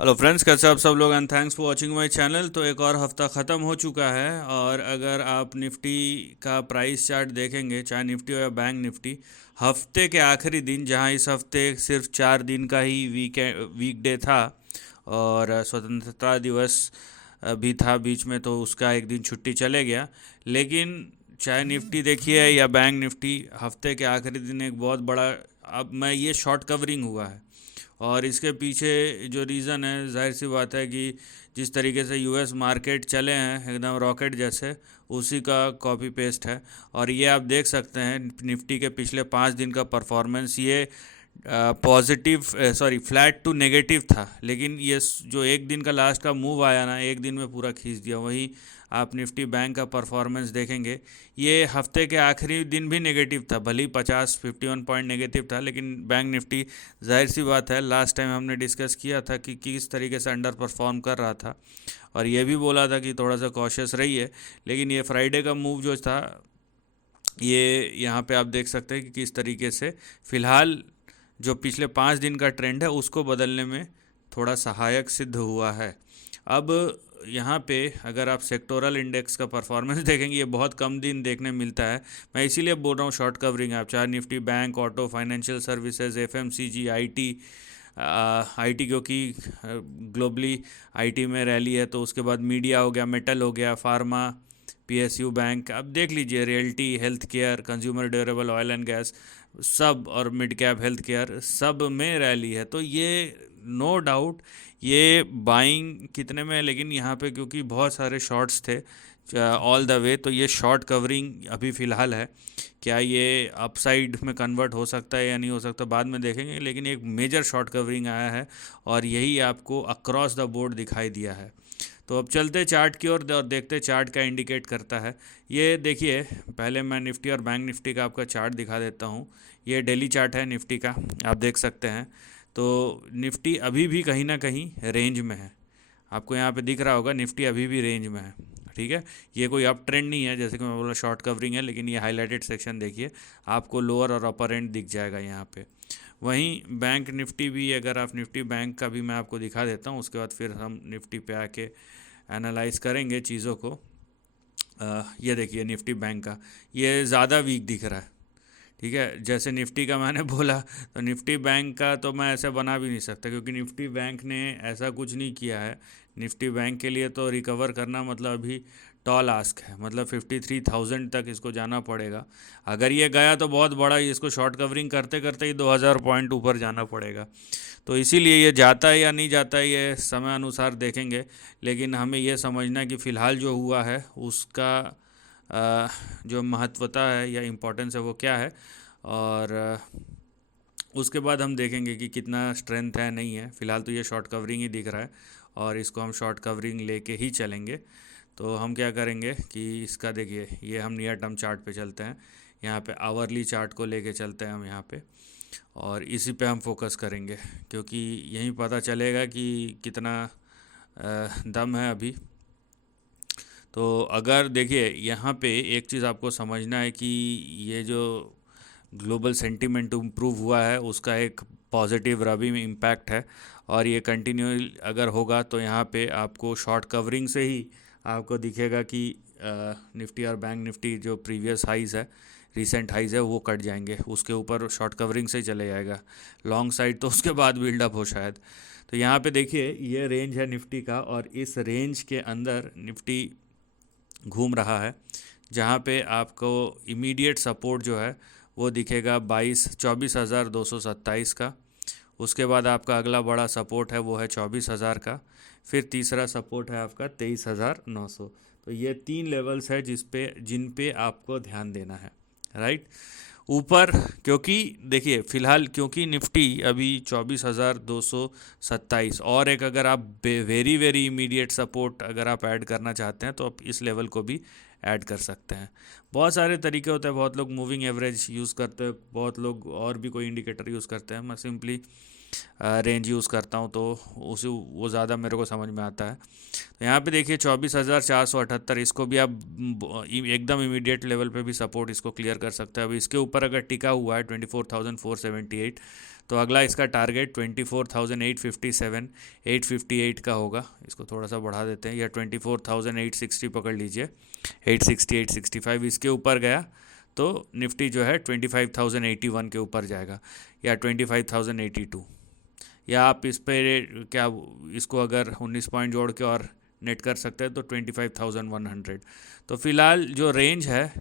Hello friends, कैसे आप सब लोग? And thanks for watching my channel. तो एक और हफ्ता ख़त्म हो चुका है और अगर आप निफ्टी का प्राइस चार्ट देखेंगे, चाहे निफ्टी हो या बैंक निफ्टी, हफ्ते के आखिरी दिन, जहां इस हफ्ते सिर्फ 4 दिन का ही वीकडे था और स्वतंत्रता दिवस भी था बीच में, तो उसका एक दिन छुट्टी चले गया। लेकिन चाहे निफ्टी देखिए या बैंक निफ्टी, हफ्ते के आखिरी दिन एक बहुत बड़ा, अब मैं ये शॉर्ट कवरिंग हुआ है। और इसके पीछे जो रीज़न है, जाहिर सी बात है कि जिस तरीके से यूएस मार्केट चले हैं एकदम रॉकेट जैसे, उसी का कॉपी पेस्ट है। और ये आप देख सकते हैं निफ्टी के पिछले 5 दिन का परफॉर्मेंस, ये positive, sorry, flat to negative था। लेकिन ये जो एक दिन का लास्ट का मूव आया ना, एक दिन में पूरा खींच दिया। वहीं आप निफ्टी बैंक का परफॉर्मेंस देखेंगे, ये हफ्ते के आखिरी दिन भी नेगेटिव था, भले ही 51 पॉइंट नेगेटिव था, लेकिन बैंक निफ्टी, जाहिर सी बात है, लास्ट टाइम हमने डिस्कस किया था कि किस तरीके से अंडर परफॉर्म कर रहा था और ये भी बोला था कि थोड़ा सा कॉशियस रहिए। लेकिन ये फ्राइडे का मूव जो था, ये यहाँ पे आप देख सकते हैं कि किस तरीके से फ़िलहाल जो पिछले 5 दिन का ट्रेंड है उसको बदलने में थोड़ा सहायक सिद्ध हुआ है। अब यहाँ पे अगर आप सेक्टोरल इंडेक्स का परफॉर्मेंस देखेंगे, ये बहुत कम दिन देखने मिलता है। मैं इसीलिए बोल रहा हूँ शॉर्ट कवरिंग। आप चाहे Nifty bank, auto, financial services, FMCG, IT, IT क्योंकि ग्लोबली आईटी में रैली है, तो उसके बाद मीडिया हो गया, मेटल हो गया, फार्मा, पीएसयू बैंक, अब देख लीजिए, realty, health care, consumer durable, oil and gas, सब, और मिड कैप हेल्थ केयर, सब में रैली है। तो ये नो डाउट ये बाइंग कितने में है, लेकिन यहाँ पे क्योंकि बहुत सारे शॉर्ट्स थे ऑल द वे, तो ये शॉर्ट कवरिंग अभी फ़िलहाल है। क्या ये अपसाइड में कन्वर्ट हो सकता है या नहीं हो सकता, बाद में देखेंगे। लेकिन एक मेजर शॉर्ट कवरिंग आया है और यही आपको अक्रॉस द बोर्ड दिखाई दिया है। तो अब चलते चार्ट की ओर और देखते चार्ट का इंडिकेट करता है। ये देखिए, पहले मैं निफ्टी और बैंक निफ्टी का आपका चार्ट दिखा देता हूँ। ये डेली चार्ट है निफ्टी का, आप देख सकते हैं। तो निफ्टी अभी भी कहीं ना कहीं रेंज में है, आपको यहाँ पे दिख रहा होगा, निफ्टी अभी भी रेंज में है। ठीक है, ये कोई अप ट्रेंड नहीं है, जैसे कि मैं बोला शॉर्ट कवरिंग है, लेकिन ये हाईलाइटेड सेक्शन देखिए, आपको लोअर और अपर एंड दिख जाएगा यहाँ पे। वहीं बैंक निफ्टी भी, अगर आप निफ्टी बैंक का भी मैं आपको दिखा देता हूँ, उसके बाद फिर हम निफ्टी पे आके एनालाइज करेंगे चीज़ों को। ये देखिए निफ्टी बैंक का, ये ज़्यादा वीक दिख रहा है। ठीक है, जैसे निफ्टी का मैंने बोला, तो निफ्टी बैंक का तो मैं ऐसे बना भी नहीं सकता, क्योंकि निफ्टी बैंक ने ऐसा कुछ नहीं किया है। निफ्टी बैंक के लिए तो रिकवर करना मतलब अभी टॉल आस्क है, मतलब 53,000 तक इसको जाना पड़ेगा। अगर ये गया तो बहुत बड़ा, इसको शॉर्ट कवरिंग करते करते ही 2,000 पॉइंट ऊपर जाना पड़ेगा। तो इसीलिए ये जाता है या नहीं जाता है, ये समय अनुसार देखेंगे। लेकिन हमें ये समझना कि फ़िलहाल जो हुआ है उसका जो महत्वता है या इम्पोर्टेंस है वो क्या है। और उसके बाद हम देखेंगे कि कितना स्ट्रेंथ है, नहीं है। फ़िलहाल तो ये शॉर्ट कवरिंग ही दिख रहा है और इसको हम शॉर्ट कवरिंग लेके ही चलेंगे। तो हम क्या करेंगे कि इसका देखिए, ये हम नियर टर्म चार्ट पे चलते हैं, यहाँ पे आवरली चार्ट को लेके चलते हैं हम यहाँ पे, और इसी पे हम फोकस करेंगे, क्योंकि यहीं पता चलेगा कि कितना दम है अभी। तो अगर देखिए यहाँ पे एक चीज़ आपको समझना है कि ये जो ग्लोबल सेंटीमेंट इम्प्रूव हुआ है उसका एक पॉजिटिव रबी में इम्पैक्ट है, और ये कंटिन्यू अगर होगा तो यहाँ पे आपको शॉर्ट कवरिंग से ही आपको दिखेगा कि निफ्टी और बैंक निफ्टी जो प्रीवियस हाइज़ है, रीसेंट हाइज़ है, वो कट जाएंगे, उसके ऊपर शॉर्ट कवरिंग से ही चले जाएगा। लॉन्ग साइड तो उसके बाद बिल्डअप हो शायद। तो यहाँ पे देखिए, ये रेंज है निफ्टी का और इस रेंज के अंदर निफ्टी घूम रहा है, जहाँ पे आपको इमीडिएट सपोर्ट जो है वो दिखेगा 24,227 का। उसके बाद आपका अगला बड़ा सपोर्ट है वो है 24,000 का। फिर तीसरा सपोर्ट है आपका 23,900। तो ये 3 लेवल्स है जिन पे आपको ध्यान देना है, राइट। ऊपर, क्योंकि देखिए फ़िलहाल क्योंकि निफ्टी अभी 24,227, और एक अगर आप वेरी वेरी इमीडिएट सपोर्ट अगर आप ऐड करना चाहते हैं तो आप इस लेवल को भी ऐड कर सकते हैं। बहुत सारे तरीके होते हैं, बहुत लोग मूविंग एवरेज यूज़ करते हैं, बहुत लोग और भी कोई इंडिकेटर यूज़ करते हैं। मैं सिंपली रेंज यूज़ करता हूँ, तो उसे वो ज़्यादा मेरे को समझ में आता है। तो यहाँ पे देखिए 24,478, इसको भी आप एकदम इमीडिएट लेवल पे भी सपोर्ट इसको क्लियर कर सकते हैं। अब इसके ऊपर अगर टिका हुआ है 24,478, तो अगला इसका टारगेट 24,857 858 का होगा। इसको थोड़ा सा बढ़ा देते हैं, या 24,860 पकड़ लीजिए, 860 865 इसके ऊपर गया तो निफ्टी जो है 25,081 के ऊपर जाएगा, या 25,082, या आप इस पे क्या इसको अगर 19 पॉइंट जोड़ के और नेट कर सकते हैं तो 25,100। तो फिलहाल जो रेंज है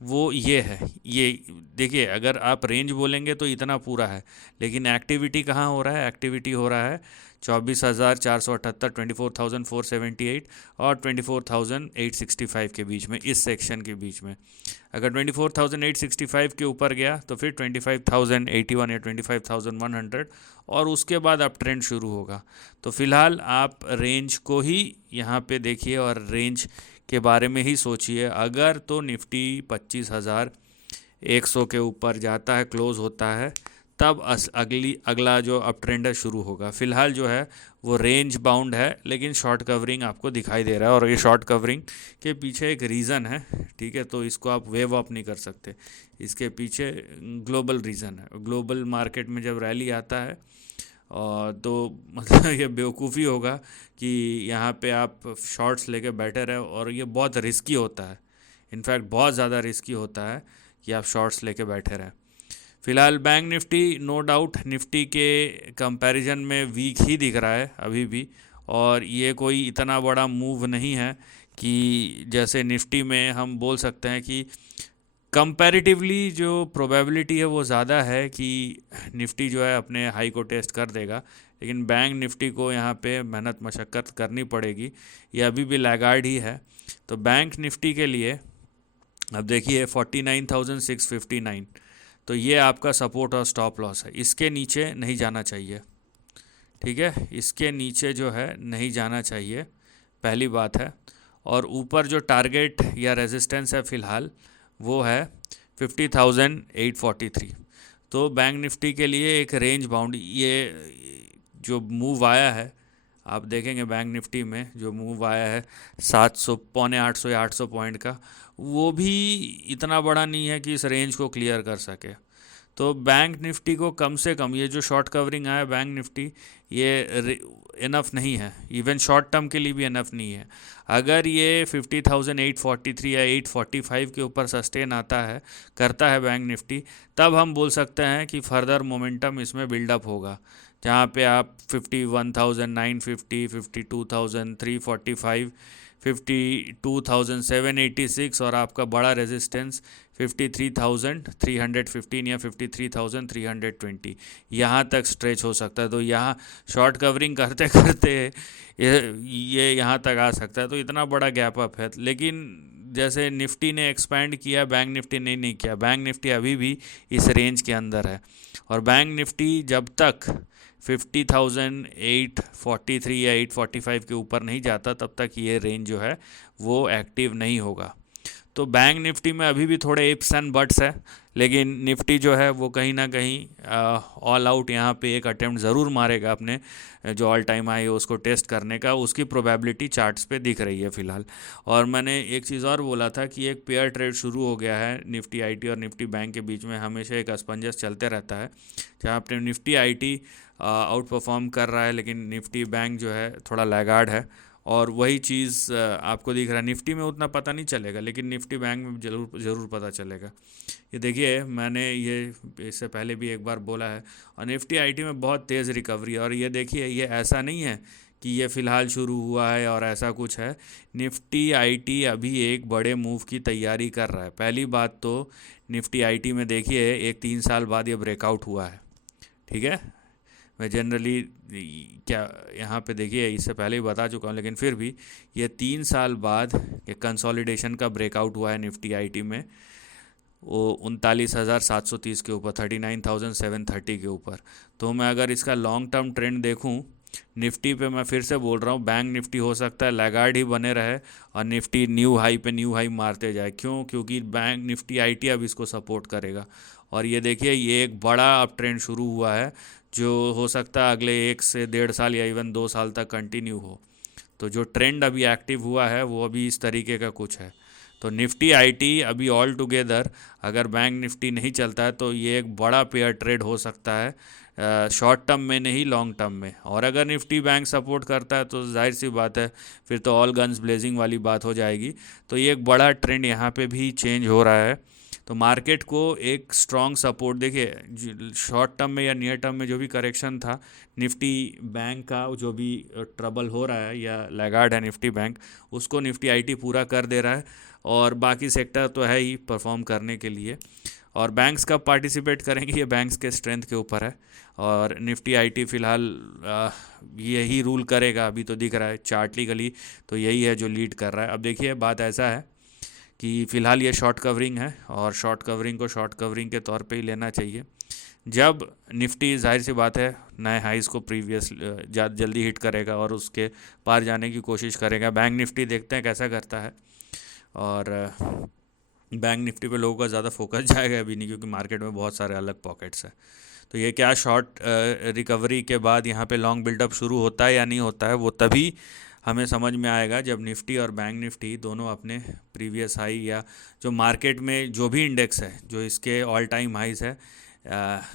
वो ये है। ये देखिए, अगर आप रेंज बोलेंगे तो इतना पूरा है, लेकिन एक्टिविटी कहाँ हो रहा है? एक्टिविटी हो रहा है 24,478, 24,478 और 24,865 के बीच में, इस सेक्शन के बीच में। अगर 24,865 के ऊपर गया तो फिर 25,081 या 25,100, और उसके बाद अप ट्रेंड शुरू होगा। तो फिलहाल आप रेंज को ही यहाँ पे देखिए और रेंज के बारे में ही सोचिए। अगर तो निफ्टी 25,100 के ऊपर जाता है, क्लोज होता है, तब अगला जो अप ट्रेंड है शुरू होगा। फिलहाल जो है वो रेंज बाउंड है, लेकिन शॉर्ट कवरिंग आपको दिखाई दे रहा है, और ये शॉर्ट कवरिंग के पीछे एक रीज़न है, ठीक है? तो इसको आप वेव अप नहीं कर सकते, इसके पीछे ग्लोबल रीज़न है। ग्लोबल मार्केट में जब रैली आता है और तो मतलब ये बेवकूफ़ी होगा कि यहाँ पे आप शॉर्ट्स लेके बैठे रहे, और ये बहुत रिस्की होता है। इनफैक्ट बहुत ज़्यादा रिस्की होता है कि आप शॉर्ट्स लेके बैठे रहें। फिलहाल bank Nifty no doubt Nifty के कंपैरिजन में वीक ही दिख रहा है अभी भी, और ये कोई इतना बड़ा मूव नहीं है कि जैसे निफ्टी में हम बोल सकते हैं कि कंपैरेटिवली जो प्रोबेबिलिटी है वो ज़्यादा है कि निफ्टी जो है अपने हाई को टेस्ट कर देगा, लेकिन बैंक निफ्टी को यहाँ पे मेहनत मशक्क़त करनी पड़ेगी, ये अभी भी लैगार्ड ही है। तो बैंक निफ्टी के लिए अब देखिए 49,659, तो ये आपका सपोर्ट और स्टॉप लॉस है, इसके नीचे नहीं जाना चाहिए, ठीक है? इसके नीचे जो है नहीं जाना चाहिए, पहली बात है। और ऊपर जो टारगेट या रेजिस्टेंस है फ़िलहाल वो है 50,843। तो बैंक निफ्टी के लिए एक रेंज बाउंड, ये जो मूव आया है, आप देखेंगे बैंक निफ्टी में जो मूव आया है 700 पौने 800 या 800 पॉइंट का, वो भी इतना बड़ा नहीं है कि इस रेंज को क्लियर कर सके। तो बैंक निफ्टी को कम से कम ये जो शॉर्ट कवरिंग आया बैंक निफ्टी, ये इनफ नहीं है, इवन शॉर्ट टर्म के लिए भी इनफ नहीं है। अगर ये 50,843 या 845 के ऊपर सस्टेन आता है, करता है बैंक निफ्टी, तब हम बोल सकते हैं कि फर्दर मोमेंटम इसमें बिल्डअप होगा, जहाँ पे आप 51,950, 52,345, 52,786 और आपका बड़ा रेजिस्टेंस 53,315 या 53,320 यहाँ तक स्ट्रेच हो सकता है। तो यहाँ शॉर्ट कवरिंग करते करते ये यहाँ तक आ सकता है, तो इतना बड़ा गैप अप है। लेकिन जैसे निफ्टी ने एक्सपैंड किया, बैंक निफ्टी ने नहीं किया। बैंक निफ्टी अभी भी इस रेंज के अंदर है, और बैंक निफ्टी जब तक 50,843 या 845 के ऊपर नहीं जाता, तब तक ये रेंज जो है वो एक्टिव नहीं होगा। तो बैंक निफ्टी में अभी भी थोड़े इप्स एंड बट्स है, लेकिन निफ्टी जो है वो कहीं ना कहीं ऑल आउट यहाँ पे एक अटेम्प्ट ज़रूर मारेगा अपने जो ऑल टाइम हाई है उसको टेस्ट करने का। उसकी प्रोबेबिलिटी चार्ट्स पे दिख रही है फ़िलहाल। और मैंने एक चीज़ और बोला था कि एक पेयर ट्रेड शुरू हो गया है निफ्टी आईटी और निफ्टी बैंक के बीच में। हमेशा एक असमंजस चलते रहता है, जहाँ अपने निफ्टी आईटी आउट परफॉर्म कर रहा है, लेकिन निफ्टी बैंक जो है थोड़ा लैगार्ड है। और वही चीज़ आपको दिख रहा है निफ्टी में, उतना पता नहीं चलेगा, लेकिन निफ्टी बैंक में ज़रूर पता चलेगा। ये देखिए, मैंने ये इससे पहले भी एक बार बोला है, और निफ्टी आईटी में बहुत तेज़ रिकवरी है। और ये देखिए, ये ऐसा नहीं है कि ये फ़िलहाल शुरू हुआ है और ऐसा कुछ है। निफ्टी आईटी अभी एक बड़े मूव की तैयारी कर रहा है। पहली बात तो निफ्टी आईटी में देखिए, एक 3 साल बाद ये ब्रेकआउट हुआ है, ठीक है? मैं जनरली क्या यहाँ पे देखिए इससे पहले ही बता चुका हूँ, लेकिन फिर भी ये 3 साल बाद ये कंसोलिडेशन का ब्रेकआउट हुआ है निफ्टी आईटी में, वो 39,730 के ऊपर, 39,730 के ऊपर। तो मैं अगर इसका लॉन्ग टर्म ट्रेंड देखूँ निफ्टी पे, मैं फिर से बोल रहा हूँ बैंक निफ्टी हो सकता है लैगार्ड ही बने रहे और निफ्टी न्यू हाई पे न्यू हाई मारते जाए। क्यों? क्योंकि बैंक निफ्टी आईटी अब इसको सपोर्ट करेगा। और ये देखिए, ये एक बड़ा अप ट्रेंड शुरू हुआ है, जो हो सकता है अगले 1 से 1.5 साल या इवन 2 साल तक कंटिन्यू हो। तो जो ट्रेंड अभी एक्टिव हुआ है वो अभी इस तरीके का कुछ है। तो निफ्टी आईटी अभी ऑल टुगेदर अगर बैंक निफ्टी नहीं चलता है तो ये एक बड़ा पेयर ट्रेड हो सकता है शॉर्ट टर्म में नहीं, लॉन्ग टर्म में। और अगर निफ्टी बैंक सपोर्ट करता है तो जाहिर सी बात है फिर तो ऑल गन्स ब्लेजिंग वाली बात हो जाएगी। तो ये एक बड़ा ट्रेंड यहाँ पे भी चेंज हो रहा है। तो मार्केट को एक स्ट्रॉन्ग सपोर्ट, देखिए शॉर्ट टर्म में या नियर टर्म में जो भी करेक्शन था, निफ्टी बैंक का जो भी ट्रबल हो रहा है या लैगार्ड है निफ्टी बैंक, उसको निफ्टी आईटी पूरा कर दे रहा है। और बाकी सेक्टर तो है ही परफॉर्म करने के लिए। और बैंक्स कब पार्टिसिपेट करेंगे ये बैंक्स के स्ट्रेंथ के ऊपर है। और निफ्टी आईटी फ़िलहाल यही रूल करेगा, अभी तो दिख रहा है चार्टलिकली तो यही है जो लीड कर रहा है। अब देखिए बात ऐसा है कि फ़िलहाल ये शॉर्ट कवरिंग है और शॉर्ट कवरिंग को शॉर्ट कवरिंग के तौर पे ही लेना चाहिए। जब निफ्टी जाहिर सी बात है नए हाइस को प्रीवियस जल्दी हिट करेगा और उसके पार जाने की कोशिश करेगा। बैंक निफ्टी देखते हैं कैसा करता है। और बैंक निफ्टी पे लोगों का ज़्यादा फोकस जाएगा अभी नहीं, क्योंकि मार्केट में बहुत सारे अलग पॉकेट्स हैं। तो ये क्या शॉर्ट रिकवरी के बाद यहाँ पे लॉन्ग बिल्डअप शुरू होता है या नहीं होता है, वो तभी हमें समझ में आएगा जब निफ्टी और बैंक निफ्टी दोनों अपने प्रीवियस हाई या जो मार्केट में जो भी इंडेक्स है जो इसके ऑल टाइम हाइज है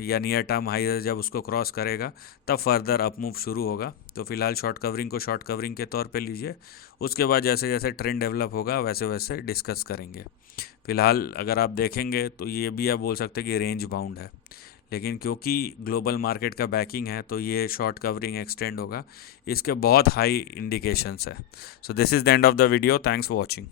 या नियर टर्म हाई है, जब उसको क्रॉस करेगा तब फर्दर अप मूव शुरू होगा। तो फिलहाल शॉर्ट कवरिंग को शॉर्ट कवरिंग के तौर पे लीजिए, उसके बाद जैसे जैसे ट्रेंड डेवलप होगा वैसे वैसे डिस्कस करेंगे। फ़िलहाल अगर आप देखेंगे तो ये भी आप बोल सकते हैं कि रेंज बाउंड है, लेकिन क्योंकि ग्लोबल मार्केट का बैकिंग है तो ये शॉर्ट कवरिंग एक्सटेंड होगा। इसके बहुत हाई इंडिकेशंस है। So this is the end of the video. Thanks for watching.